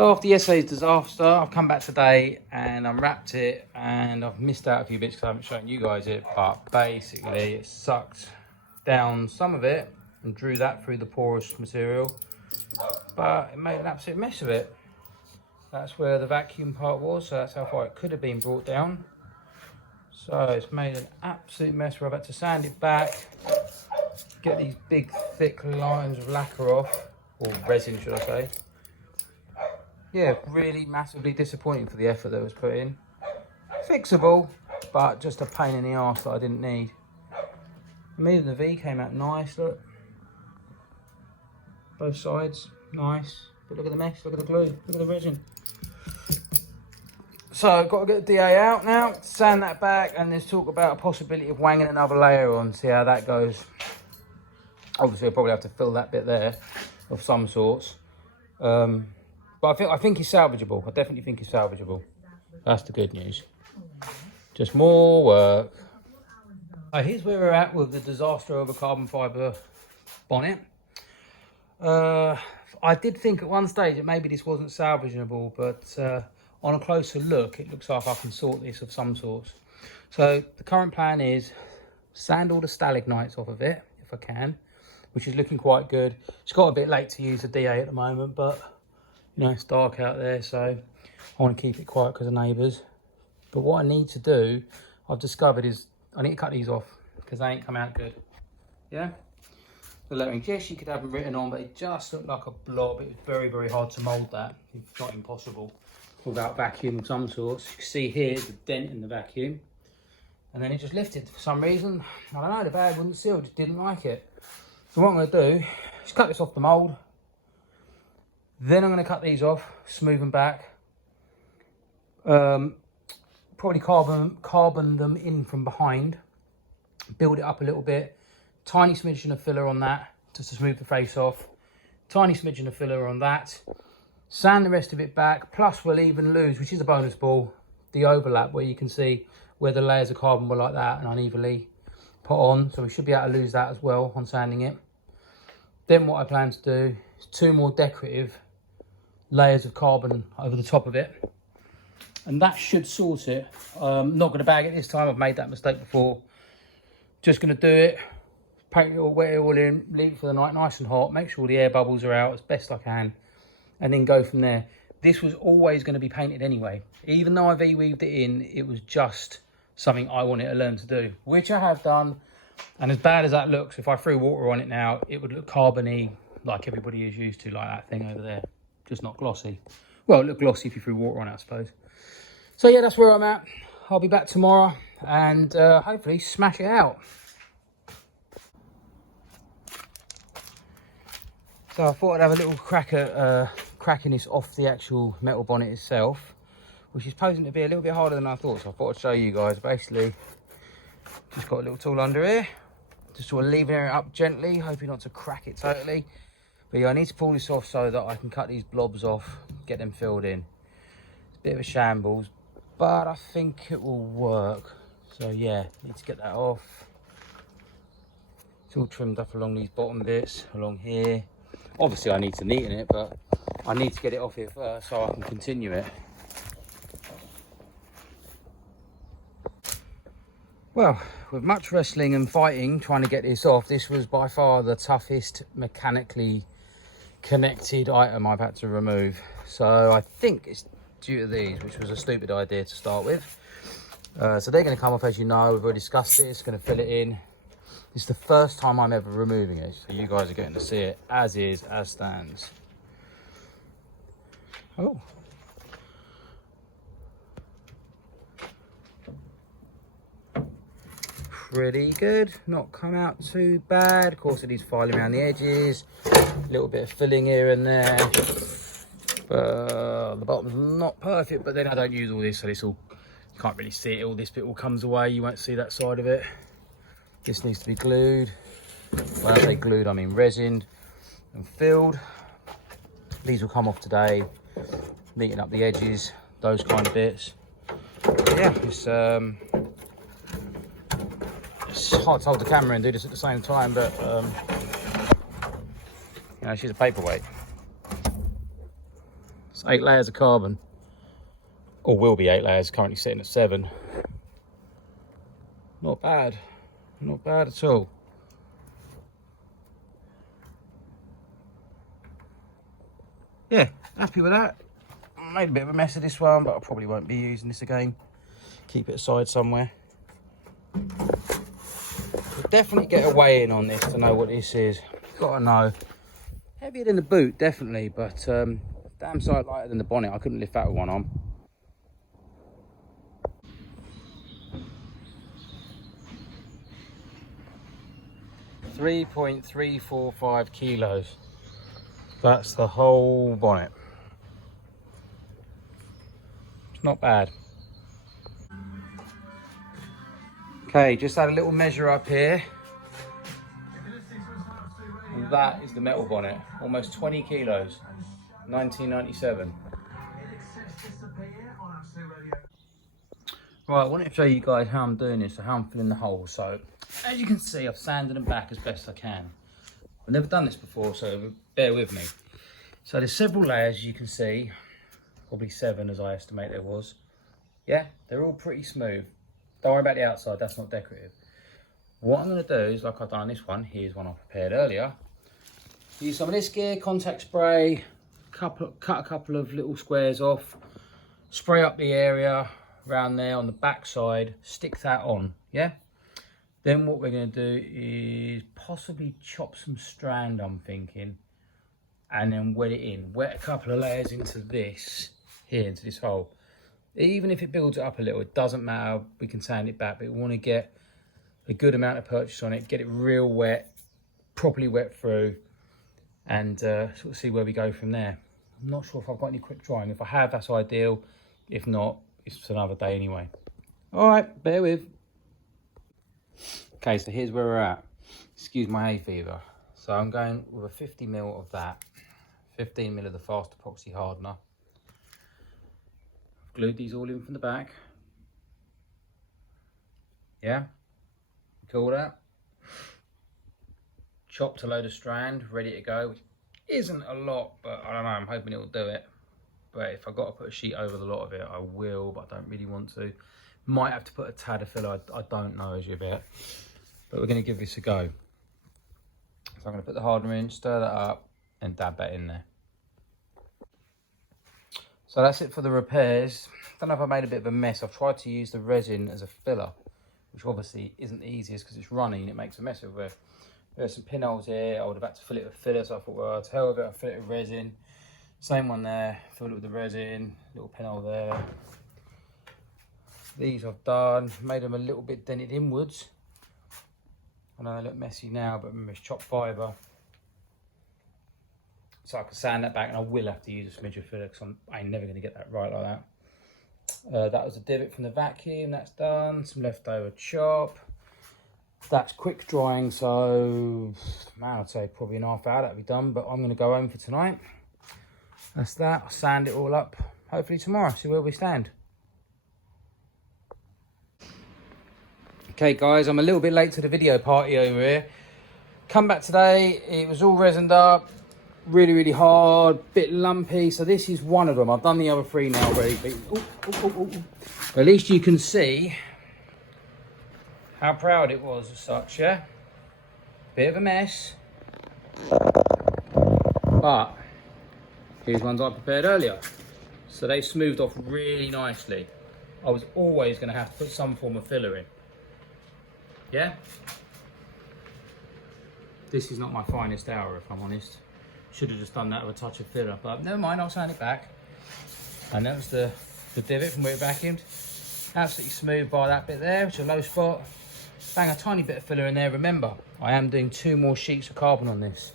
So after yesterday's disaster, I've come back today and unwrapped it, and I've missed out a few bits because I haven't shown you guys it, but basically it sucked down some of it and drew that through the porous material, but it made an absolute mess of it. That's where the vacuum part was, so that's how far it could have been brought down. So it's made an absolute mess where I've had to sand it back, get these big thick lines of lacquer off, or resin should I say. Yeah, really massively disappointing for the effort that was put in. Fixable, but just a pain in the arse that I didn't need. Me and the V came out nice, look. Both sides, nice. But look at the mess, look at the glue, look at the resin. So I've got to get the DA out now, sand that back, and there's talk about a possibility of wanging another layer on, see how that goes. Obviously I'll probably have to fill that bit there of some sorts. But I think it's salvageable. I definitely think it's salvageable. That's the good news. Just more work. Here's where we're at with the disaster of a carbon fibre bonnet. I did think at one stage that maybe this wasn't salvageable, but on a closer look, it looks like I can sort this of some sort. So the current plan is sand all the stalagmites off of it, if I can, which is looking quite good. It's got a bit late to use the DA at the moment, but you know, it's dark out there, so I want to keep it quiet because of neighbours. But what I need to do, I've discovered, is I need to cut these off because they ain't come out good. Yeah? The lettering, yes, you could have them written on, but it just looked like a blob. It was very, very hard to mould that, if not impossible, without vacuum of some sorts. You can see here the dent in the vacuum. And then it just lifted for some reason. I don't know, the bag wouldn't seal, just didn't like it. So what I'm going to do is cut this off the mould. Then I'm going to cut these off, smooth them back. Probably carbon them in from behind. Build it up a little bit. Tiny smidgen of filler on that, just to smooth the face off. Tiny smidgen of filler on that. Sand the rest of it back. Plus we'll even lose, which is a bonus ball, the overlap where you can see where the layers of carbon were like that and unevenly put on. So we should be able to lose that as well on sanding it. Then what I plan to do is 2 more decorative layers of carbon over the top of it, and that should sort it. Not going to bag it this time, I've made that mistake before. Just going to do it, paint it all, wet it all in, leave it for the night nice and hot, make sure the air bubbles are out as best I can, and then go from there. This was always going to be painted anyway. Even though I V-weaved it in, it was just something I wanted to learn to do, which I have done. And as bad as that looks, if I threw water on it now, it would look carbony like everybody is used to, like that thing over there. Just not glossy. Well, it looked glossy if you threw water on it, I suppose. So yeah, that's where I'm at. I'll be back tomorrow and hopefully smash it out. So I thought I'd have a little crack at cracking this off the actual metal bonnet itself, which is posing to be a little bit harder than I thought. So I thought I'd show you guys. Basically, just got a little tool under here, just sort of leaving it up gently, hoping not to crack it totally. But yeah, I need to pull this off so that I can cut these blobs off, get them filled in. It's a bit of a shambles, but I think it will work. So yeah, need to get that off. It's all trimmed up along these bottom bits, along here. Obviously I need to neaten it, but I need to get it off here first so I can continue it. Well, with much wrestling and fighting trying to get this off, this was by far the toughest mechanically connected item I've had to remove. So I think it's due to these, which was a stupid idea to start with. So they're going to come off, as you know. We've already discussed it. It's going to fill it in. It's the first time I'm ever removing it, so you guys are getting to see it as is, as stands. Oh. Pretty good, not come out too bad. Of course it needs filing around the edges, a little bit of filling here and there. The bottom's not perfect, but then I don't use all this, so this all, you can't really see it. All this bit all comes away, you won't see that side of it. This needs to be glued. When I say glued, I mean resined and filled. These will come off today, meeting up the edges, those kind of bits. Yeah, it's hard to hold the camera and do this at the same time, but you know, she's a paperweight. So 8 layers of carbon, or will be 8 layers, currently sitting at 7. Not bad, not bad at all. Yeah, happy with that. Made a bit of a mess of this one, but I probably won't be using this again. Keep it aside somewhere. But definitely get a weigh in on this to know what this is. Gotta know. Heavier than the boot, definitely, but damn sight lighter than the bonnet. I couldn't lift that with one arm. .345 kilos. That's the whole bonnet. It's not bad. Okay, just had a little measure up here. And that is the metal bonnet. Almost 20 kilos. 1997. Right, I wanted to show you guys how I'm doing this, so how I'm filling the holes. So, as you can see, I've sanded them back as best I can. I've never done this before, so bear with me. So there's several layers, as you can see. Probably 7 as I estimate there was. Yeah, they're all pretty smooth. Don't worry about the outside, that's not decorative. What I'm going to do is, like I've done on this one, here's one I prepared earlier. Use some of this gear, contact spray, cut a couple of little squares off, spray up the area around there on the back side, stick that on, yeah? Then what we're going to do is possibly chop some strand, I'm thinking, and then wet it in. Wet a couple of layers into this, here, into this hole. Even if it builds it up a little, it doesn't matter, we can sand it back, but we want to get a good amount of purchase on it, get it real wet, properly wet through, and sort of see where we go from there. I'm not sure if I've got any quick drying. If I have, that's ideal. If not, it's another day anyway. All right, bear with. Okay, so here's where we're at. Excuse my hay fever. So I'm going with a 50 ml of that, 15 ml of the fast epoxy hardener. I've glued these all in from the back. Yeah, cool that. Chopped a load of strand, ready to go, which isn't a lot, but I don't know, I'm hoping it will do it. But if I've got to put a sheet over the lot of it, I will, but I don't really want to. Might have to put a tad of filler, I don't know as you bet. But we're going to give this a go. So I'm going to put the hardener in, stir that up, and dab that in there. So that's it for the repairs. Don't know if I made a bit of a mess. I've tried to use the resin as a filler, which obviously isn't the easiest because it's running and it makes a mess of it. There's some pinholes here. I would have had to fill it with filler, so I thought, well, to hell with it, I'll fill it with resin. Same one there, filled it with the resin, little pinhole there. These I've done, made them a little bit dented inwards. I know they look messy now, but remember it's chopped fibre. So I can sand that back, and I will have to use a smidge of filler because I ain't never going to get that right like that. That was a divot from the vacuum, that's done. Some leftover chop. That's quick drying, so man, I'd say probably an half hour that'll be done, but I'm going to go home for tonight. That's that. I'll sand it all up hopefully tomorrow, see where we stand. Okay guys, I'm a little bit late to the video party over here. Come back today, it was all resined up, really hard, bit lumpy. So this is one of them. I've done the other 3 now already, but at least you can see how proud it was as such, yeah? Bit of a mess, but here's ones I prepared earlier. So they smoothed off really nicely. I was always going to have to put some form of filler in. Yeah? This is not my finest hour, if I'm honest. Should have just done that with a touch of filler, but never mind, I'll sand it back. And that was the divot from where it vacuumed. Absolutely smooth by that bit there, which is a low spot. Bang a tiny bit of filler in there. Remember, I am doing 2 more sheets of carbon on this.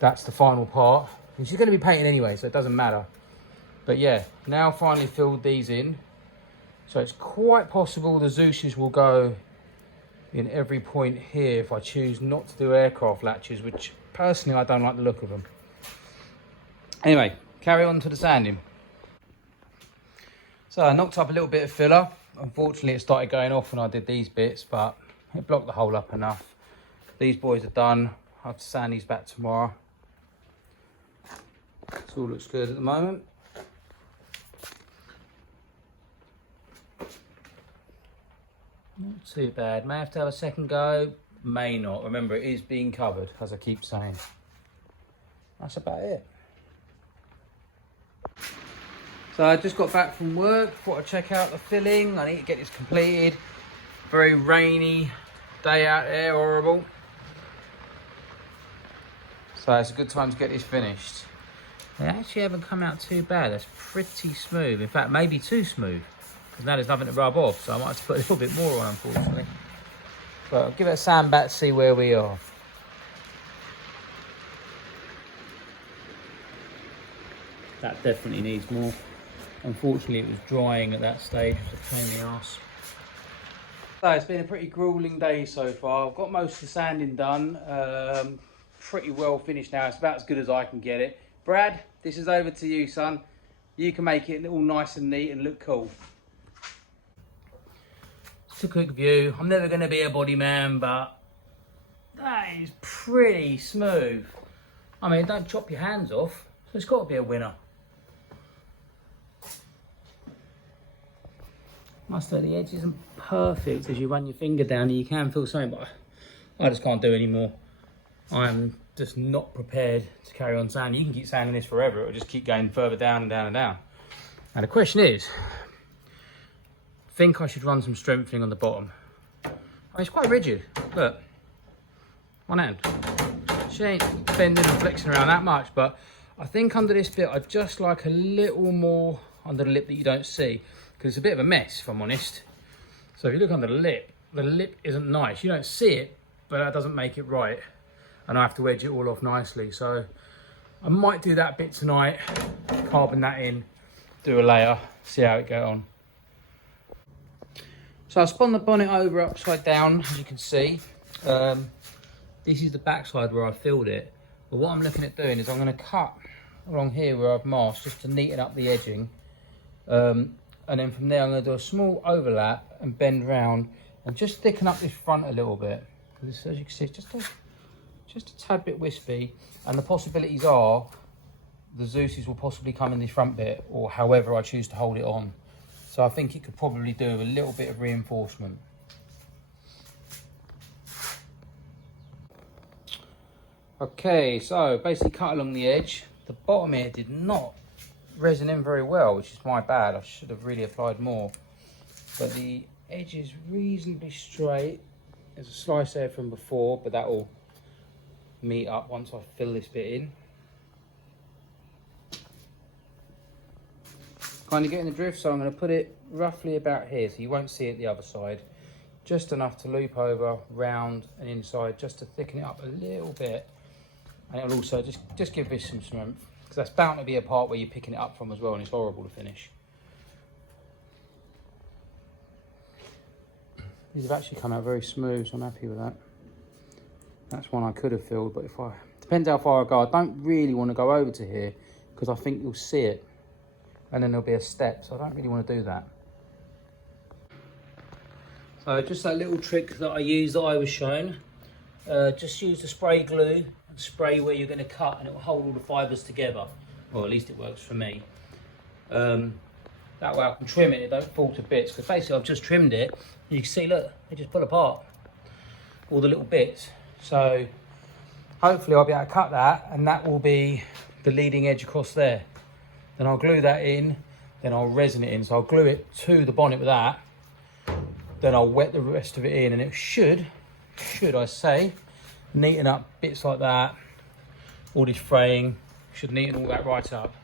That's the final part. And she's going to be painted anyway, so it doesn't matter. But yeah, now finally filled these in. So it's quite possible the Zeus's will go in every point here if I choose not to do aircraft latches, which personally I don't like the look of them. Anyway, carry on to the sanding. So I knocked up a little bit of filler. Unfortunately it started going off when I did these bits, but it blocked the hole up enough. These boys are done. I'll have to sand these back tomorrow. This all looks good at the moment. Not too bad. May have to have a second go, may not. Remember, it is being covered, as I keep saying. That's about it. So I just got back from work, thought I'd check out the filling. I need to get this completed. Very rainy day out there, horrible. So it's a good time to get this finished. They actually haven't come out too bad. That's pretty smooth. In fact, maybe too smooth. Because now there's nothing to rub off, so I might have to put a little bit more on, unfortunately. But I'll give it a sand back to see where we are. That definitely needs more. Unfortunately, it was drying at that stage. It was a pain in the arse. So it's been a pretty grueling day so far. I've got most of the sanding done. Pretty well finished now. It's about as good as I can get it. Brad, this is over to you, son. You can make it all nice and neat and look cool. Just a quick view. I'm never going to be a body man, but that is pretty smooth. I mean, don't chop your hands off, so it's got to be a winner. Must say the edge isn't perfect as you run your finger down and you can feel something, but I just can't do any more. I'm just not prepared to carry on sanding. You can keep sanding this forever. It'll just keep going further down and down and down. Now the question is, I think I should run some strengthening on the bottom. I mean, it's quite rigid. Look, one hand. She ain't bending and flexing around that much, but I think under this bit, I'd just like a little more under the lip that you don't see, because it's a bit of a mess, if I'm honest. So if you look under the lip isn't nice. You don't see it, but that doesn't make it right. And I have to wedge it all off nicely. So I might do that bit tonight, carbon that in, do a layer, see how it goes on. So I spun the bonnet over upside down, as you can see. This is the backside where I filled it. But what I'm looking at doing is I'm going to cut along here where I've masked, just to neaten up the edging. And then from there I'm going to do a small overlap and bend round and just thicken up this front a little bit. This, as you can see, it's just a tad bit wispy, and the possibilities are the Zeus's will possibly come in this front bit, or however I choose to hold it on. So I think it could probably do with a little bit of reinforcement. Okay, so basically cut along the edge. The bottom here did not resin in very well, which is my bad. I should have really applied more. But the edge is reasonably straight. There's a slice there from before, but that will meet up once I fill this bit in. Kind of getting the drift, so I'm going to put it roughly about here, so you won't see it the other side. Just enough to loop over, round and inside, just to thicken it up a little bit. And it'll also just give this some strength, because that's bound to be a part where you're picking it up from as well, and it's horrible to finish. These have actually come out very smooth, so I'm happy with that. That's one I could have filled, but depends how far I go. I don't really want to go over to here, because I think you'll see it, and then there'll be a step, so I don't really want to do that. So just that little trick that I used that I was shown. Just use the spray glue and spray where you're going to cut, and it will hold all the fibres together. Well, at least it works for me. That way I can trim it don't fall to bits, because basically I've just trimmed it. You can see, look, they just pull apart all the little bits. So hopefully I'll be able to cut that, and that will be the leading edge across there. Then I'll glue that in, then I'll resin it in. So I'll glue it to the bonnet with that, then I'll wet the rest of it in, and it should I say, neaten up bits like that. All this fraying should neaten all that right up.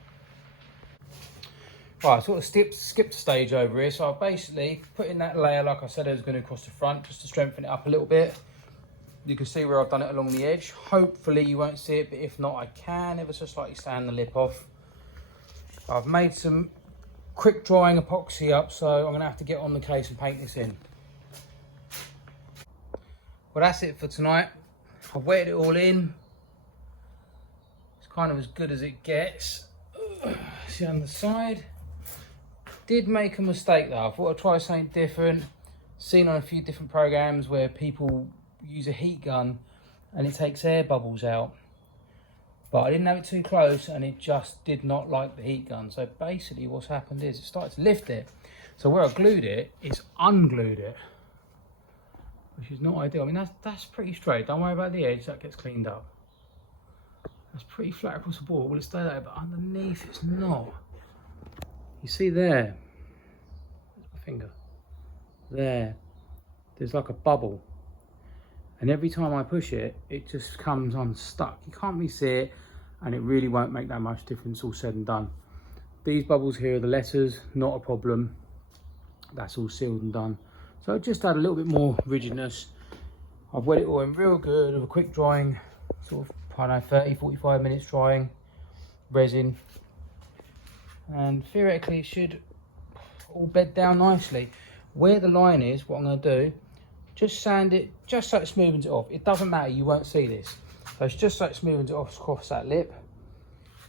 Right, I sort of skipped a stage over here, so I basically put in that layer like I said I was going to across the front, just to strengthen it up a little bit. You can see where I've done it along the edge. Hopefully you won't see it, but if not, I can ever so slightly sand the lip off. I've made some quick drying epoxy up, so I'm going to have to get on the case and paint this in. Well, that's it for tonight. I've wetted it all in. It's kind of as good as it gets. See on the side. Did make a mistake though. I thought I'd try something different. Seen on a few different programs where people use a heat gun and it takes air bubbles out. But I didn't have it too close, and it just did not like the heat gun. So basically what's happened is it started to lift it. So where I glued it, it's unglued it. which is not ideal. I mean, that's pretty straight. Don't worry about the edge, that gets cleaned up. That's pretty flat across the board. Will it stay there? But underneath, it's not. You see there? Where's my finger? There. There's like a bubble. And every time I push it, it just comes unstuck. You can't really see it, and it really won't make that much difference all said and done. These bubbles here are the letters, not a problem. That's all sealed and done. So I just add a little bit more rigidness. I've wet it all in real good with a quick drying, sort of, I don't know, 30-45 minutes drying resin. And theoretically it should all bed down nicely. Where the line is, what I'm going to do, just sand it just so it smoothens it off. It doesn't matter, you won't see this. So it's just so it smoothens it off across that lip.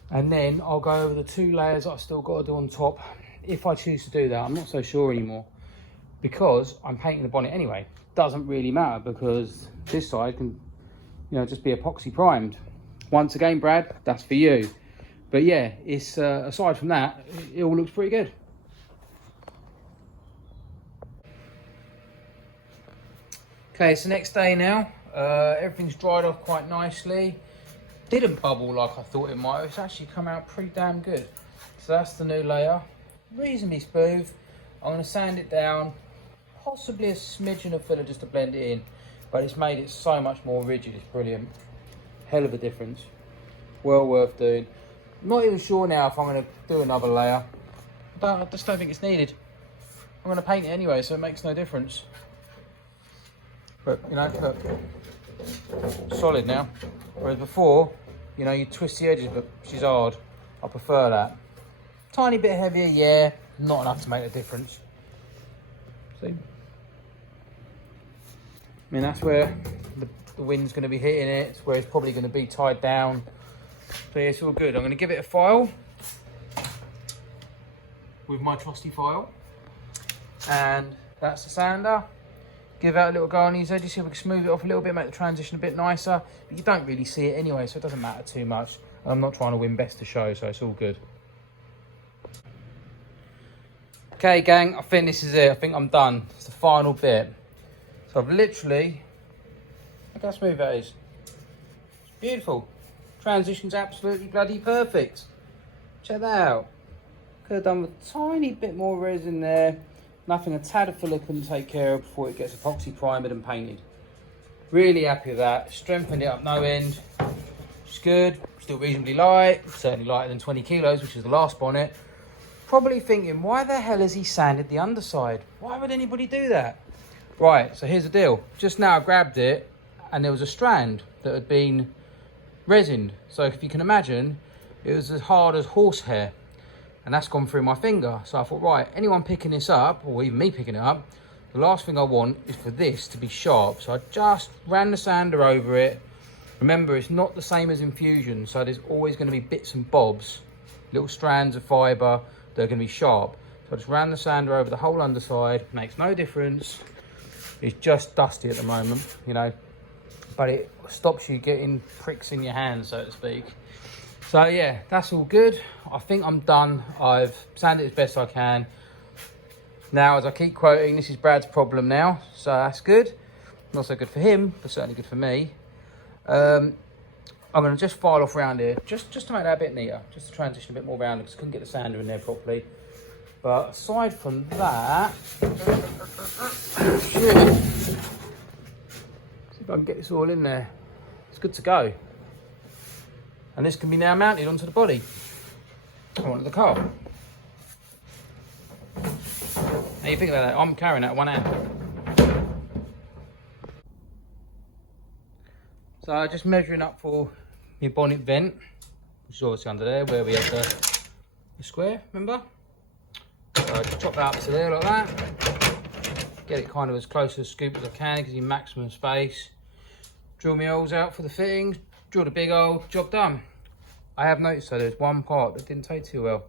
And then I'll go over the 2 layers that I've still got to do on top, if I choose to do that. I'm not so sure anymore, because I'm painting the bonnet anyway. Doesn't really matter, because this side can, you know, just be epoxy primed. Once again, Brad, that's for you. But yeah, it's aside from that, it all looks pretty good. Okay, it's the next day now. Everything's dried off quite nicely. Didn't bubble like I thought it might. It's actually come out pretty damn good. So that's the new layer. Reasonably smooth. I'm going to sand it down. Possibly a smidgen of filler just to blend it in. But it's made it so much more rigid. It's brilliant. Hell of a difference. Well worth doing. I'm not even sure now if I'm going to do another layer. I just don't think it's needed. I'm going to paint it anyway, so it makes no difference. But, you know, look. Solid now. Whereas before, you know, you twist the edges, but she's hard. I prefer that. Tiny bit heavier, yeah. Not enough to make a difference. See? I mean, that's where the wind's going to be hitting it. It's where it's probably going to be tied down. So yeah, it's all good. I'm going to give it a file with my trusty file. And that's the sander. Give out a little go on these edges, see if we can smooth it off a little bit, make the transition a bit nicer. But you don't really see it anyway, so it doesn't matter too much. And I'm not trying to win best to show, so it's all good. Okay, gang, I think this is it. I think I'm done. It's the final bit. So I've literally, look how smooth that is. It's beautiful. Transition's absolutely bloody perfect. Check that out. Could have done with a tiny bit more resin there. Nothing a tad of filler couldn't take care of before it gets epoxy primed and painted. Really happy with that. Strengthened it up no end. It's good. Still reasonably light. Certainly lighter than 20 kilos, which is the last bonnet. Probably thinking, why the hell has he sanded the underside? Why would anybody do that? Right, so here's the deal. Just now I grabbed it and there was a strand that had been resined. So if you can imagine, it was as hard as horsehair. And that's gone through my finger. So I thought, right, anyone picking this up, or even me picking it up, the last thing I want is for this to be sharp. So I just ran the sander over it. Remember, it's not the same as infusion, so there's always going to be bits and bobs, little strands of fibre that are going to be sharp. So I just ran the sander over the whole underside. Makes no difference. It's just dusty at the moment, you know, but it stops you getting pricks in your hands, so to speak. So yeah, that's all good. I think I'm done. I've sanded it as best I can. Now, as I keep quoting, this is Brad's problem now, so that's good. Not so good for him, but certainly good for me. I'm going to just file off around here, just to make that a bit neater, just to transition a bit more around, because I couldn't get the sander in there properly. But aside from that, see if I can get this all in there. It's good to go. And this can be now mounted onto the body, or onto the car. How you think about that? I'm carrying that one hand. So just measuring up for my bonnet vent, which is obviously under there where we have the square, remember? So I just chop that up to there like that. Get it kind of as close to the scoop as I can, gives you maximum space. Drill my holes out for the fittings, drill the big hole, job done. I have noticed though, there's one part that didn't take too well.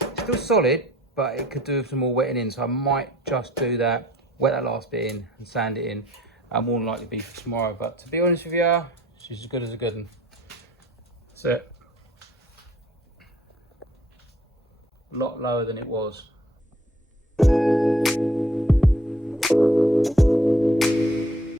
It's still solid, but it could do with some more wetting in, so I might just do that, wet that last bit in and sand it in. More than likely be for tomorrow, but to be honest with you, she's as good as a good one. That's it. A lot lower than it was.